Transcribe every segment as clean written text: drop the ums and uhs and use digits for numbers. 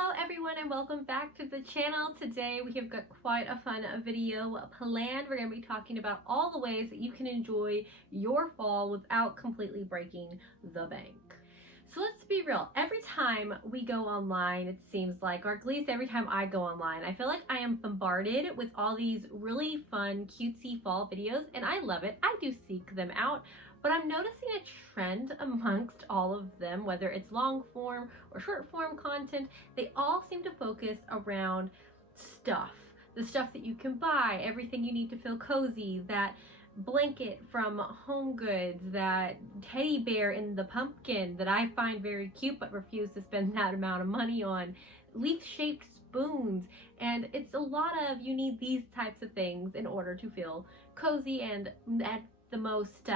Hello everyone and welcome back to the channel. Today we have got quite a fun video planned. We're going to be talking about all the ways that you can enjoy your fall without completely breaking the bank. So let's be real, every time we go online, it seems like, or at least every time I go online, I feel like I am bombarded with all these really fun, cutesy fall videos, and I love it. I do seek them out, but I'm noticing a trend amongst all of them, whether it's long form or short form content. They all seem to focus around stuff, the stuff that you can buy, everything you need to feel cozy, that blanket from Home Goods, that teddy bear in the pumpkin that I find very cute but refuse to spend that amount of money on, leaf-shaped spoons, and it's a lot of, you need these types of things in order to feel cozy and at the most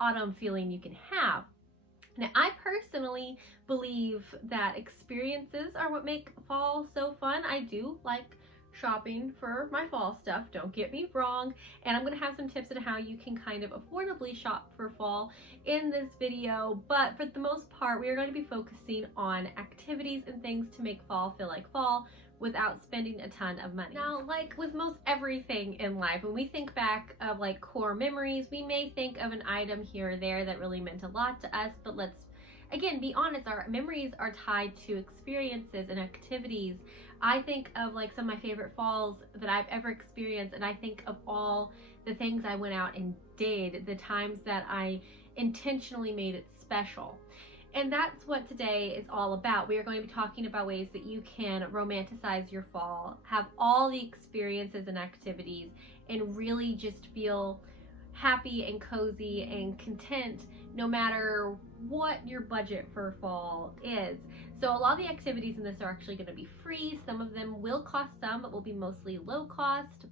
autumn feeling you can have. Now, I personally believe that experiences are what make fall so fun. I do like shopping for my fall stuff, don't get me wrong, and I'm going to have some tips on how you can kind of affordably shop for fall in this video, but for the most part we are going to be focusing on activities and things to make fall feel like fall without spending a ton of money. Now, like with most everything in life, when we think back of like core memories, we may think of an item here or there that really meant a lot to us, but let's again be honest, our memories are tied to experiences and activities. I think of like some of my favorite falls that I've ever experienced, and I think of all the things I went out and did, the times that I intentionally made it special. And that's what today is all about. We are going to be talking about ways that you can romanticize your fall, have all the experiences and activities, and really just feel happy and cozy and content no matter what your budget for fall is. So a lot of the activities in this are actually going to be free. Some of them will cost some, but will be mostly low cost.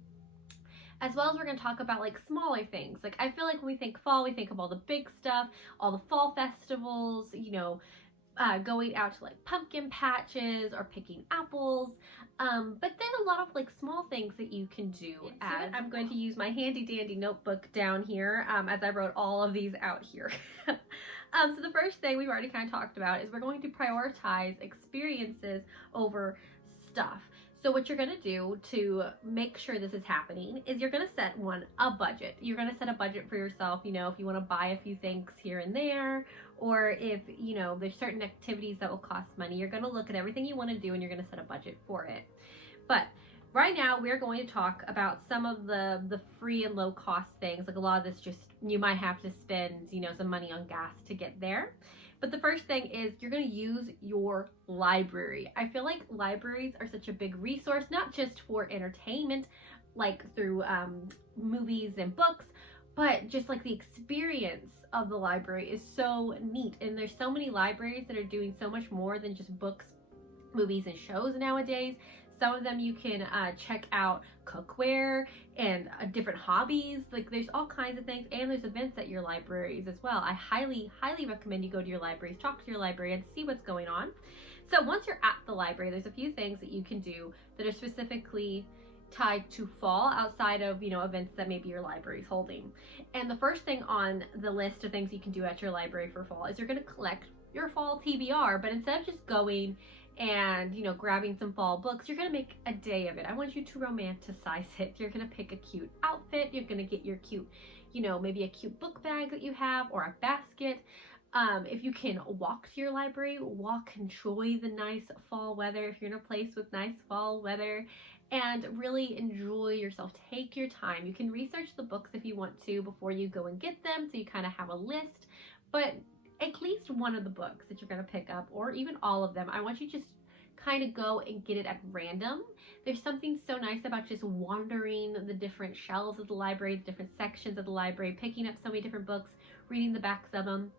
As well as we're going to talk about like smaller things. Like I feel like when we think fall, we think of all the big stuff, all the fall festivals, you know, going out to like pumpkin patches or picking apples. But then a lot of like small things that you can do. I'm going to use my handy dandy notebook down here as I wrote all of these out here. So the first thing we've already kind of talked about is we're going to prioritize experiences over stuff. So what you're going to do to make sure this is happening is you're going to set a budget. You're going to set a budget for yourself, you know, if you want to buy a few things here and there, or if, you know, there's certain activities that will cost money. You're going to look at everything you want to do and you're going to set a budget for it. But right now we're going to talk about some of the free and low cost things. Like a lot of this just, you might have to spend, you know, some money on gas to get there. But the first thing is you're going to use your library. I feel like libraries are such a big resource, not just for entertainment, like through movies and books, but just like the experience of the library is so neat. And there's so many libraries that are doing so much more than just books, movies, and shows nowadays. Some of them you can check out cookware and different hobbies. Like there's all kinds of things, and there's events at your libraries as well. I highly recommend you go to your libraries, talk to your librarian, see what's going on. So once you're at the library, there's a few things that you can do that are specifically tied to fall outside of, you know, events that maybe your library is holding. And the first thing on the list of things you can do at your library for fall is you're going to collect your fall TBR, but instead of just going and, you know, grabbing some fall books, you're going to make a day of it. I want you to romanticize it. You're going to pick a cute outfit. You're going to get your cute, you know, maybe a cute book bag that you have or a basket. If you can walk to your library, walk, enjoy the nice fall weather if you're in a place with nice fall weather, and really enjoy yourself. Take your time. You can research the books if you want to before you go and get them, so you kind of have a list, but at least one of the books that you're going to pick up, or even all of them, I want you to just kind of go and get it at random. There's something so nice about just wandering the different shelves of the library, the different sections of the library, picking up so many different books, reading the backs of them.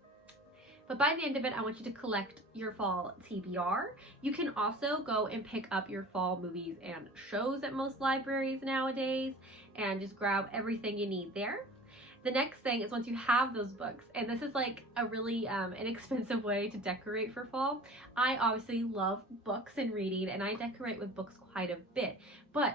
But by the end of it, I want you to collect your fall TBR. You can also go and pick up your fall movies and shows at most libraries nowadays and just grab everything you need there. The next thing is once you have those books, and this is like a really inexpensive way to decorate for fall. I obviously love books and reading, and I decorate with books quite a bit, but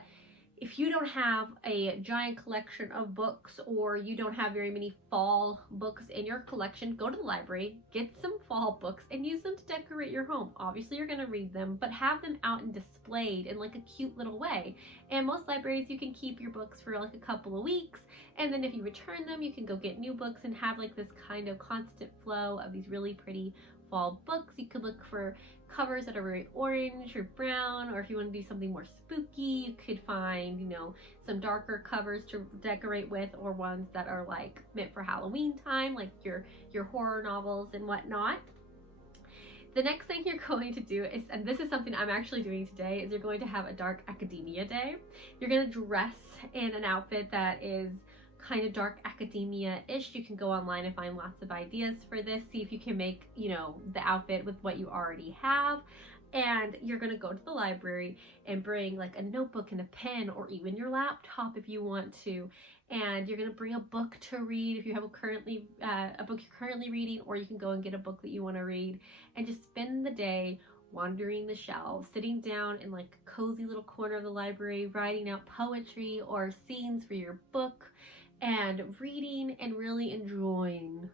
if you don't have a giant collection of books, or you don't have very many fall books in your collection, go to the library, get some fall books, and use them to decorate your home. Obviously, you're going to read them, but have them out and displayed in like a cute little way. And most libraries, you can keep your books for like a couple of weeks, and then if you return them, you can go get new books and have like this kind of constant flow of these really pretty fall books. You could look for covers that are very orange or brown, or if you want to do something more spooky, you could find, you know, some darker covers to decorate with, or ones that are like meant for Halloween time, like your horror novels and whatnot. The next thing you're going to do is, and this is something I'm actually doing today, is you're going to have a dark academia day. You're going to dress in an outfit that is kind of dark academia-ish. You can go online and find lots of ideas for this. See if you can make, you know, the outfit with what you already have. And you're going to go to the library and bring like a notebook and a pen, or even your laptop if you want to. And you're going to bring a book to read if you have a book you're currently reading, or you can go and get a book that you want to read, and just spend the day wandering the shelves, sitting down in like a cozy little corner of the library, writing out poetry or scenes for your book, and reading and really enjoying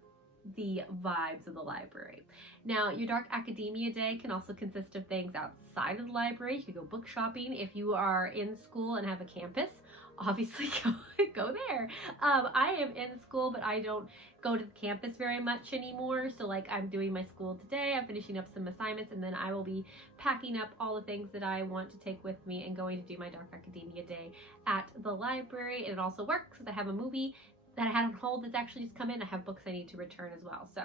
the vibes of the library. Now, your dark academia day can also consist of things outside of the library. You could go book shopping if you are in school and have a campus. Obviously, go there. I am in school, but I don't go to the campus very much anymore. So like, I'm doing my school today, I'm finishing up some assignments, and then I will be packing up all the things that I want to take with me and going to do my dark academia day at the library. And it also works because I have a movie that I had on hold that's actually just come in. I have books I need to return as well. So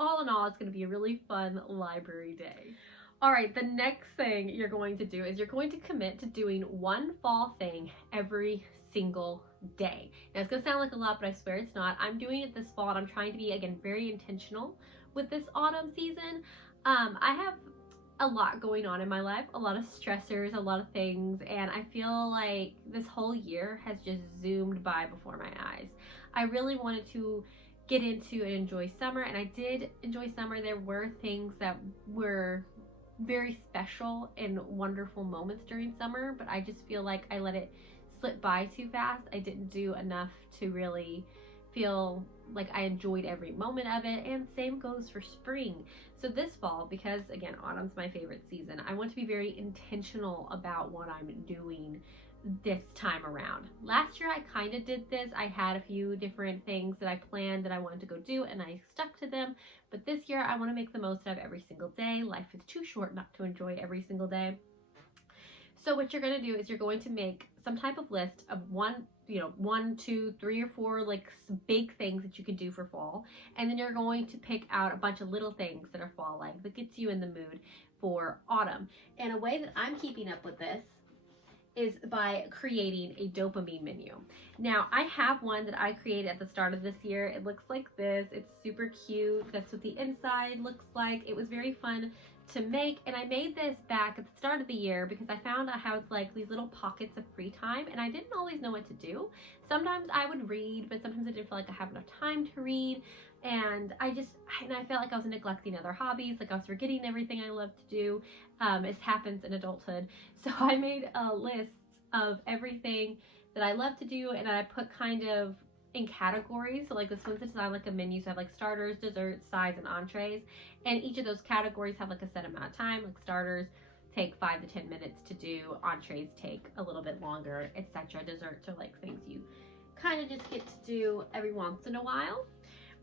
all in all, it's going to be a really fun library day. All right, the next thing you're going to do is you're going to commit to doing one fall thing every single day. Now, it's going to sound like a lot, but I swear it's not. I'm doing it this fall, and I'm trying to be, again, very intentional with this autumn season. I have a lot going on in my life, a lot of stressors, a lot of things, and I feel like this whole year has just zoomed by before my eyes. I really wanted to get into and enjoy summer, and I did enjoy summer. There were things that were very special and wonderful moments during summer, but I just feel like I let it slip by too fast. I didn't do enough to really feel like I enjoyed every moment of it, and same goes for spring. So this fall, because again, autumn's my favorite season, I want to be very intentional about what I'm doing this time around. Last year I kind of did this. I had a few different things that I planned that I wanted to go do, and I stuck to them. But this year I want to make the most out of every single day. Life is too short not to enjoy every single day. So what you're going to do is you're going to make some type of list of one, 2, 3, or 4 like big things that you can do for fall. And then you're going to pick out a bunch of little things that are fall-like, that gets you in the mood for autumn. And a way that I'm keeping up with this is by creating a dopamine menu. Now, I have one that I created at the start of this year. It looks like this. It's super cute. That's what the inside looks like. It was very fun to make, and I made this back at the start of the year because I found I had like these little pockets of free time, and I didn't always know what to do. Sometimes I would read, but sometimes I didn't feel like I have enough time to read, and I felt like I was neglecting other hobbies, like I was forgetting everything I love to do. It happens in adulthood. So I made a list of everything that I love to do, and I put kind of in categories. So like this one's designed like a menu, so I have like starters, desserts, sides, and entrees, and each of those categories have like a set amount of time. Like starters take 5 to 10 minutes to do, entrees take a little bit longer, etc. Desserts are like things you kind of just get to do every once in a while.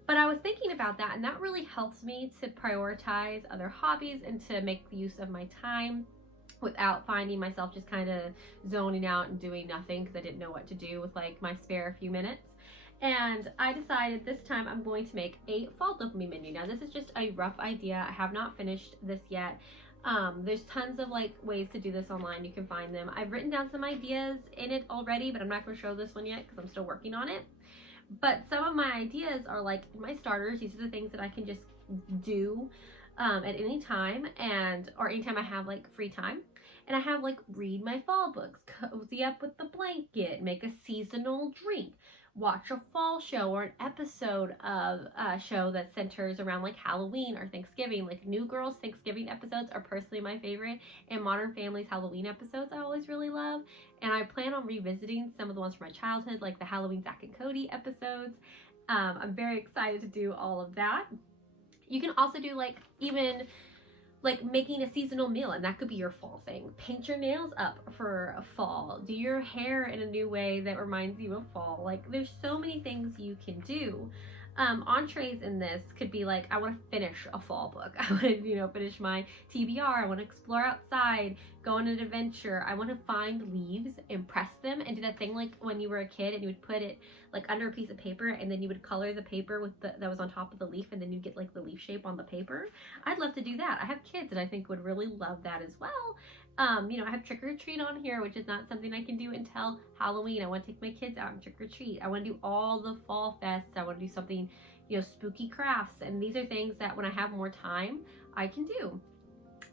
But I was thinking about that, and that really helps me to prioritize other hobbies and to make use of my time without finding myself just kind of zoning out and doing nothing because I didn't know what to do with like my spare few minutes. And I decided this time I'm going to make a fall dopamine menu. Now, this is just a rough idea. I have not finished this yet. There's tons of like ways to do this online. You can find them. I've written down some ideas in it already, but I'm not going to show this one yet because I'm still working on it. But some of my ideas are like in my starters. These are the things that I can just do at any time, or anytime I have like free time. And I have like read my fall books, cozy up with the blanket, make a seasonal drink, watch a fall show or an episode of a show that centers around like Halloween or Thanksgiving. Like New Girl's Thanksgiving episodes are personally my favorite, and Modern Family's Halloween episodes I always really love. And I plan on revisiting some of the ones from my childhood, like the Halloween Zack and Cody episodes. I'm very excited to do all of that. You can also do like even like making a seasonal meal, and that could be your fall thing. Paint your nails up for a fall. Do your hair in a new way that reminds you of fall. Like there's so many things you can do. Entrees in this could be like, I want to finish a fall book. I want to, finish my TBR. I want to explore outside, go on an adventure. I want to find leaves and press them and do that thing like when you were a kid and you would put it like under a piece of paper and then you would color the paper with that was on top of the leaf, and then you get like the leaf shape on the paper. I'd love to do that. I have kids that I think would really love that as well. I have trick or treat on here, which is not something I can do until Halloween. I want to take my kids out and trick or treat. I want to do all the fall fests. I want to do something, spooky crafts. And these are things that when I have more time, I can do.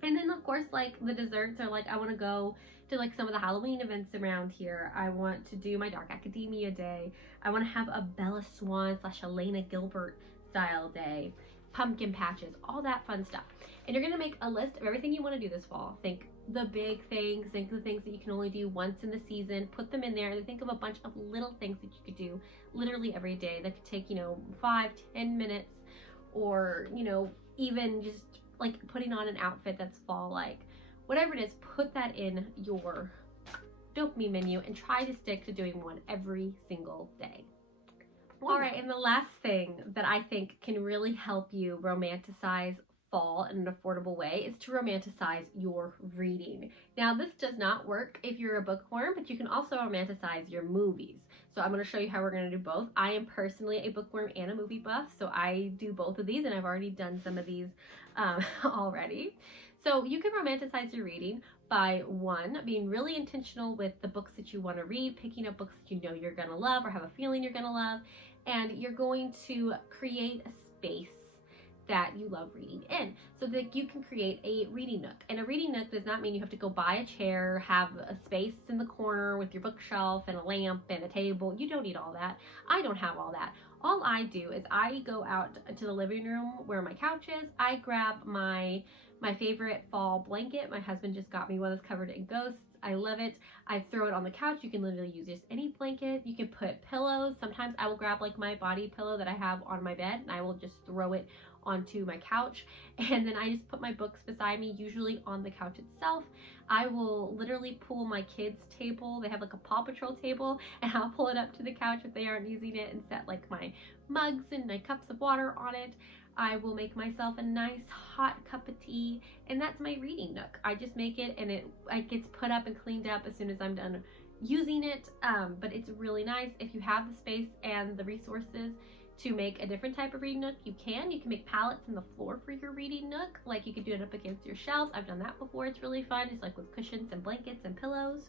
And then of course, like the desserts are like, I want to go to like some of the Halloween events around here. I want to do my Dark Academia day. I want to have a Bella Swan / Elena Gilbert style day. Pumpkin patches, all that fun stuff. And you're going to make a list of everything you want to do this fall. Think the big things, think the things that you can only do once in the season, put them in there, and think of a bunch of little things that you could do literally every day that could take, 5-10 minutes, or, even just like putting on an outfit that's fall-like. Whatever it is, put that in your dopamine menu and try to stick to doing one every single day. All right, and the last thing that I think can really help you romanticize fall in an affordable way is to romanticize your reading. Now, this does not work if you're a bookworm, but you can also romanticize your movies. So I'm going to show you how we're going to do both. I am personally a bookworm and a movie buff, so I do both of these, and I've already done some of these already. So you can romanticize your reading by, one, being really intentional with the books that you want to read, picking up books that you know you're going to love or have a feeling you're going to love, and you're going to create a space that you love reading in, so that you can create a reading nook. And a reading nook does not mean you have to go buy a chair, have a space in the corner with your bookshelf and a lamp and a table. You don't need all that. I don't have all that. All I do is I go out to the living room where my couch is. I grab my favorite fall blanket. My husband just got me one that's covered in ghosts. I love it. I throw it on the couch. You can literally use just any blanket. You can put pillows. Sometimes I will grab like my body pillow that I have on my bed, and I will just throw it onto my couch, and then I just put my books beside me, usually on the couch itself. I will literally pull my kids' table. They have like a Paw Patrol table, and I'll pull it up to the couch if they aren't using it and set like my mugs and my cups of water on it. I will make myself a nice hot cup of tea, and that's my reading nook. I just make it, and it gets put up and cleaned up as soon as I'm done using it, but it's really nice. If you have the space and the resources to make a different type of reading nook, you can make pallets in the floor for your reading nook. Like you could do it up against your shelves. I've done that before. It's really fun. It's like with cushions and blankets and pillows.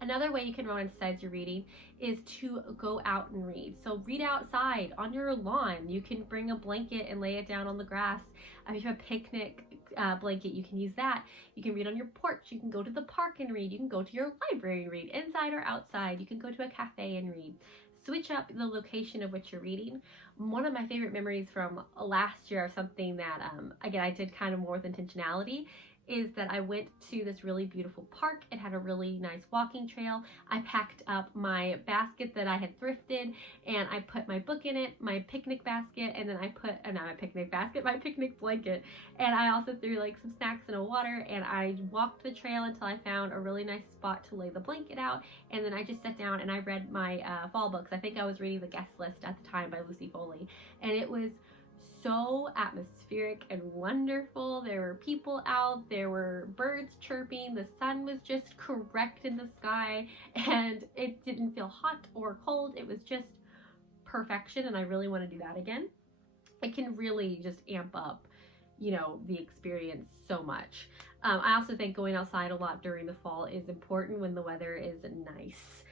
Another way you can romanticize your reading is to go out and read. So read outside on your lawn. You can bring a blanket and lay it down on the grass. If you have a picnic blanket, you can use that. You can read on your porch. You can go to the park and read. You can go to your library and read, inside or outside. You can go to a cafe and read. Switch up the location of what you're reading. One of my favorite memories from last year of something that, again, I did kind of more with intentionality, is that I went to this really beautiful park. It had a really nice walking trail. I packed up my basket that I had thrifted, and I put my book in it, my picnic basket, and then I put, not my picnic basket, my picnic blanket. And I also threw like some snacks and a water, and I walked the trail until I found a really nice spot to lay the blanket out. And then I just sat down and I read my fall books. I think I was reading The Guest List at the time by Lucy Foley, and it was so atmospheric and wonderful. There were people out, there were birds chirping, the sun was just correct in the sky, and it didn't feel hot or cold. It was just perfection, and I really want to do that again. It can really just amp up, the experience so much. I also think going outside a lot during the fall is important when the weather is nice.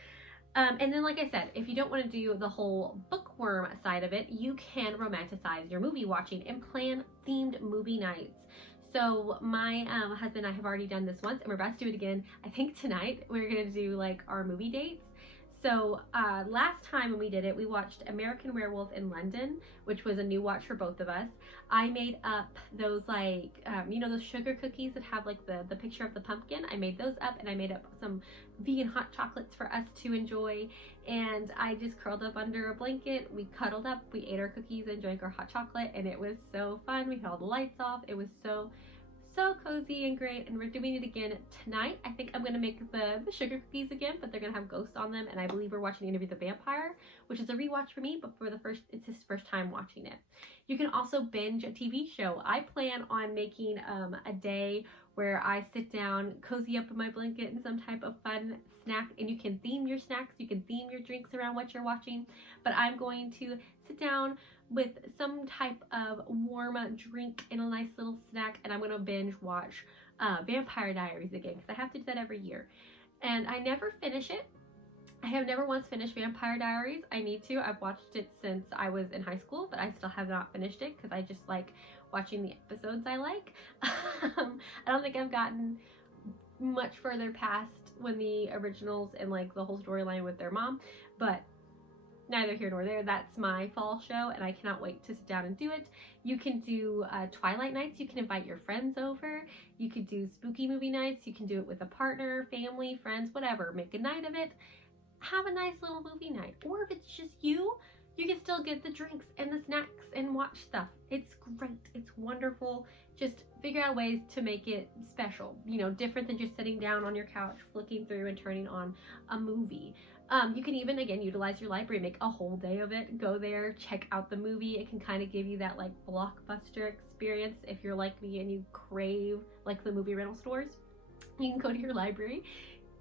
And then, like I said, if you don't want to do the whole bookworm side of it, you can romanticize your movie watching and plan themed movie nights. So my husband and I have already done this once, and we're about to do it again. I think tonight we're going to do like our movie dates. So last time when we did it, we watched American Werewolf in London, which was a new watch for both of us. I made up those like, you know, those sugar cookies that have like the picture of the pumpkin. I made those up, and I made up some vegan hot chocolates for us to enjoy. And I just curled up under a blanket. We cuddled up, we ate our cookies and drank our hot chocolate, and it was so fun. We had all the lights off. It was so cozy and great, and we're doing it again tonight. I think I'm gonna make the sugar cookies again, but they're gonna have ghosts on them, and I believe we're watching Interview with the Vampire, which is a rewatch for me, but it's his first time watching it. You can also binge a TV show. I plan on making a day where I sit down, cozy up in my blanket, and some type of fun snack, and you can theme your snacks, you can theme your drinks around what you're watching, but I'm going to sit down with some type of warm drink and a nice little snack, and I'm going to binge watch Vampire Diaries again, because I have to do that every year. And I never finish it. I have never once finished Vampire Diaries. I need to. I've watched it since I was in high school, but I still have not finished it because I just like watching the episodes I like. I don't think I've gotten much further past when the originals and like the whole storyline with their mom, but neither here nor there. That's my fall show, and I cannot wait to sit down and do it. You can do Twilight nights. You can invite your friends over. You could do spooky movie nights. You can do it with a partner, family, friends, whatever. Make a night of it. Have a nice little movie night. Or if it's just you can still get the drinks and the snacks and watch stuff. It's great. It's wonderful. Just figure out ways to make it special, you know, different than just sitting down on your couch, flicking through and turning on a movie. You can even, again, utilize your library, make a whole day of it. Go there, check out the movie. It can kind of give you that like blockbuster experience if you're like me and you crave like the movie rental stores. You can go to your library,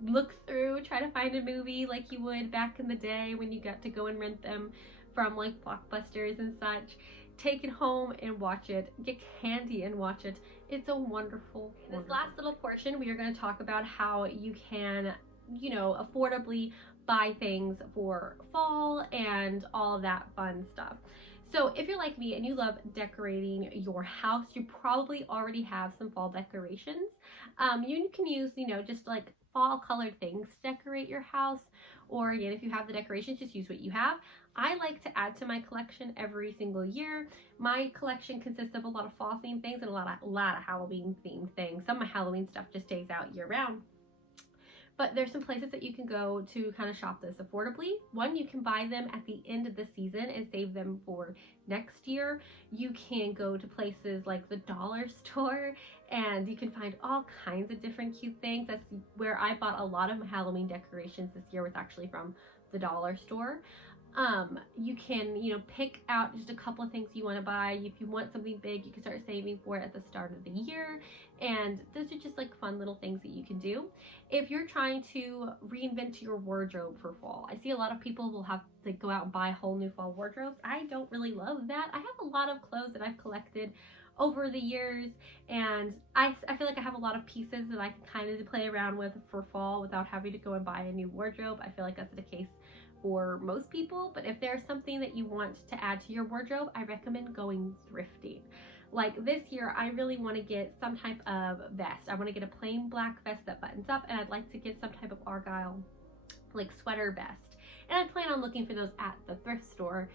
look through, try to find a movie like you would back in the day when you got to go and rent them from like Blockbusters and such. Take it home and watch it. Get candy and watch it. It's a wonderful. In this last little portion, we are going to talk about how you can, you know, affordably buy things for fall and all of that fun stuff. So if you're like me and you love decorating your house, you probably already have some fall decorations. You can use, you know, just like fall colored things to decorate your house, or again, if you have the decorations, just use what you have. I like to add to my collection every single year. My collection consists of a lot of fall themed things and a lot of Halloween themed things. Some of my Halloween stuff just stays out year round. But there's some places that you can go to kind of shop this affordably. One, you can buy them at the end of the season and save them for next year. You can go to places like the dollar store and you can find all kinds of different cute things. That's where I bought a lot of my Halloween decorations this year, was actually from the dollar store. You can, you know, pick out just a couple of things you want to buy. If you want something big, you can start saving for it at the start of the year. And those are just like fun little things that you can do. If you're trying to reinvent your wardrobe for fall, I see a lot of people will have to go out and buy whole new fall wardrobes. I don't really love that. I have a lot of clothes that I've collected over the years, and I feel like I have a lot of pieces that I can kind of play around with for fall without having to go and buy a new wardrobe. I feel like that's the case for most people, but if there's something that you want to add to your wardrobe, I recommend going thrifting. Like this year, I really want to get some type of vest. I want to get a plain black vest that buttons up, and I'd like to get some type of Argyle like sweater vest. And I plan on looking for those at the thrift store.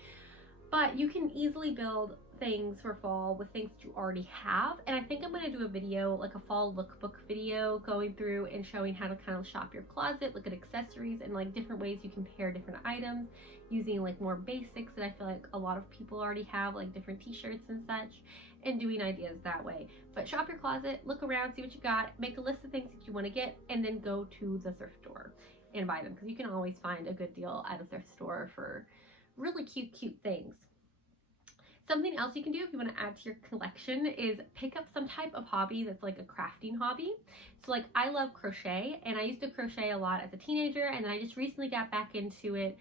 But you can easily build things for fall with things that you already have, and I think I'm going to do a video, like a fall lookbook video, going through and showing how to kind of shop your closet, look at accessories and like different ways you can pair different items using like more basics that I feel like a lot of people already have, like different t-shirts and such, and doing ideas that way. But shop your closet, look around, see what you got, make a list of things that you want to get, and then go to the thrift store and buy them, because you can always find a good deal at a thrift store for really cute things. Something else you can do if you want to add to your collection is pick up some type of hobby that's like a crafting hobby. So like I love crochet, and I used to crochet a lot as a teenager, and then I just recently got back into it,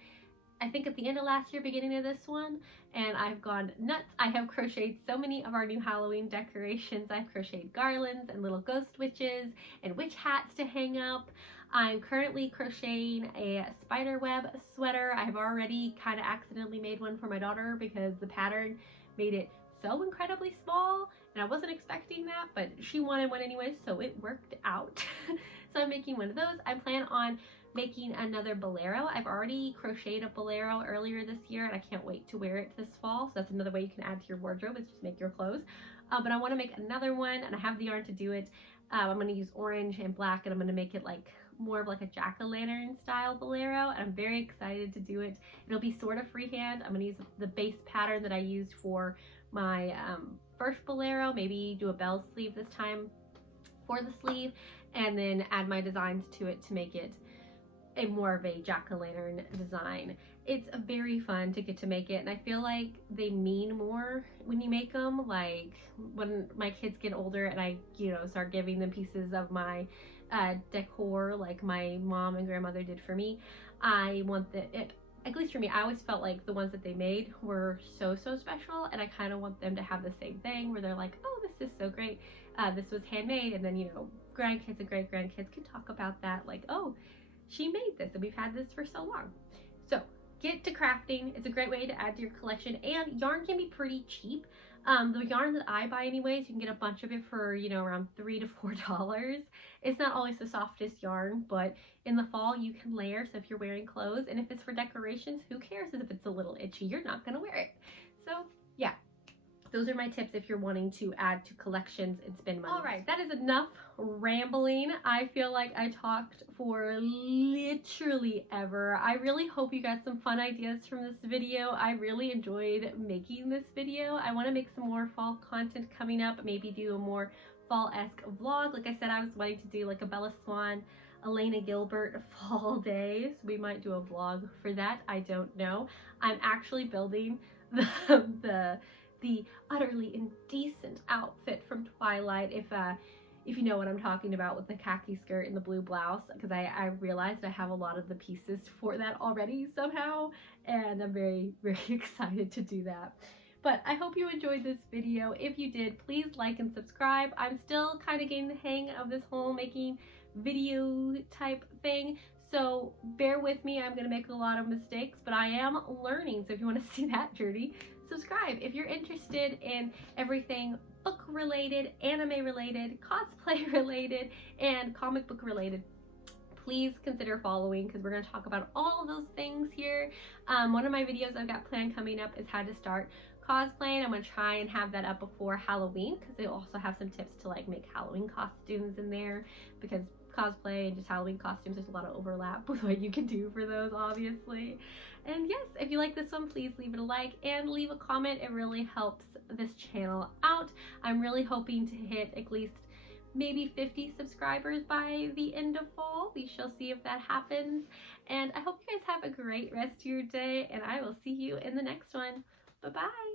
I think at the end of last year, beginning of this one, and I've gone nuts. I have crocheted so many of our new Halloween decorations. I've crocheted garlands and little ghost witches and witch hats to hang up. I'm currently crocheting a spider web sweater. I've already kind of accidentally made one for my daughter because the pattern made it so incredibly small, and I wasn't expecting that, but she wanted one anyway, so it worked out. So I'm making one of those. I plan on making another bolero. I've already crocheted a bolero earlier this year and I can't wait to wear it this fall. So that's another way you can add to your wardrobe, is just make your clothes. But I want to make another one and I have the yarn to do it. I'm going to use orange and black and I'm going to make it like more of like a jack-o'-lantern style bolero, and I'm very excited to do it. It'll be sort of freehand. I'm going to use the base pattern that I used for my first bolero, maybe do a bell sleeve this time for the sleeve, and then add my designs to it to make it a more of a jack-o'-lantern design. It's very fun to get to make it, and I feel like they mean more when you make them. Like when my kids get older and I, you know, start giving them pieces of my decor like my mom and grandmother did for me, I want at least for me, I always felt like the ones that they made were so special, and I kind of want them to have the same thing where they're like, oh, this is so great, this was handmade, and then, you know, grandkids and great grandkids can talk about that, like, oh, she made this and we've had this for so long. So get to crafting. It's a great way to add to your collection, and yarn can be pretty cheap. The yarn that I buy anyways, you can get a bunch of it for, you know, around $3 to $4. It's not always the softest yarn, but in the fall you can layer, so if you're wearing clothes, and if it's for decorations, who cares if it's a little itchy? You're not gonna wear it. So yeah, those are my tips if you're wanting to add to collections and spend money. All right, that is enough rambling. I feel like I talked for literally ever. I really hope you got some fun ideas from this video. I really enjoyed making this video. I want to make some more fall content coming up, maybe do a more fall-esque vlog. Like I said, I was wanting to do like a Bella Swan, Elena Gilbert fall day, so we might do a vlog for that. I don't know. I'm actually building the utterly indecent outfit from Twilight, if you know what I'm talking about, with the khaki skirt and the blue blouse, because I realized I have a lot of the pieces for that already somehow, and I'm very excited to do that. But I hope you enjoyed this video. If you did, please like and subscribe. I'm still kind of getting the hang of this whole making video type thing, so bear with me. I'm gonna make a lot of mistakes, but I am learning, so if you want to see that journey, subscribe. If you're interested in everything book related, anime related, cosplay related, and comic book related, please consider following, because we're going to talk about all of those things here. One of my videos I've got planned coming up is how to start cosplaying. I'm going to try and have that up before Halloween, because they also have some tips to like make Halloween costumes in there, because cosplay and just Halloween costumes, there's a lot of overlap with what you can do for those, obviously. And yes, if you like this one, please leave it a like and leave a comment. It really helps this channel out. I'm really hoping to hit at least maybe 50 subscribers by the end of fall. We shall see if that happens. And I hope you guys have a great rest of your day, and I will see you in the next one. Bye-bye.